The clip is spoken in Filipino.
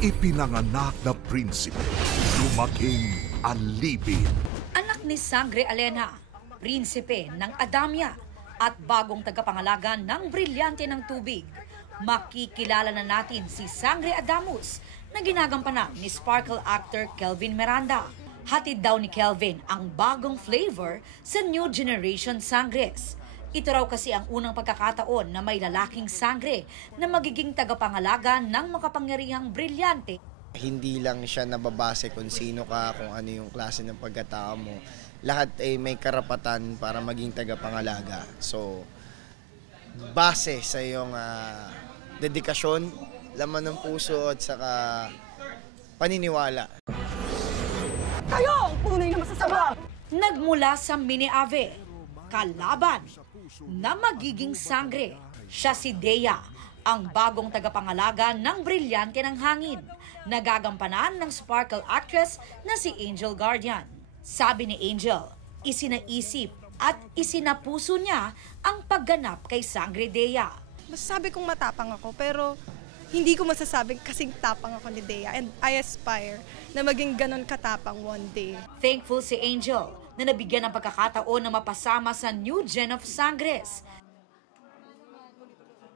Ipinanganak na prinsipe, lumaking alipin. Anak ni Sangre Alena, prinsipe ng Adamya at bagong tagapangalaga ng brilyante ng tubig. Makikilala na natin si Sangre Adamus na ginagampanan ni Sparkle actor Kelvin Miranda. Hatid daw ni Kelvin ang bagong flavor sa new generation Sangres. Ito raw kasi ang unang pagkakataon na may lalaking Sangre na magiging tagapangalaga ng makapangyarihang brilyante. Hindi lang siya nababase kung sino ka, kung ano yung klase ng pagkatao mo. Lahat ay may karapatan para maging tagapangalaga. So, base sa iyong dedikasyon, laman ng puso at saka paniniwala. Kayo ang tunay na masasama! Nagmula sa Mini Ave, kalaban na magiging Sangre. Siya si Dea, ang bagong tagapangalaga ng brilyante ng hangin, nagagampanan ng Sparkle actress na si Angel Guardian. Sabi ni Angel, isinaisip at isinapuso niya ang pagganap kay Sangre Dea. Masasabi kong matapang ako, pero hindi ko masasabing kasing tapang ako ni Dea, and I aspire na maging ganon katapang one day. Thankful si Angel na nabigyan ng pagkakataon na mapasama sa new gen of Sangres.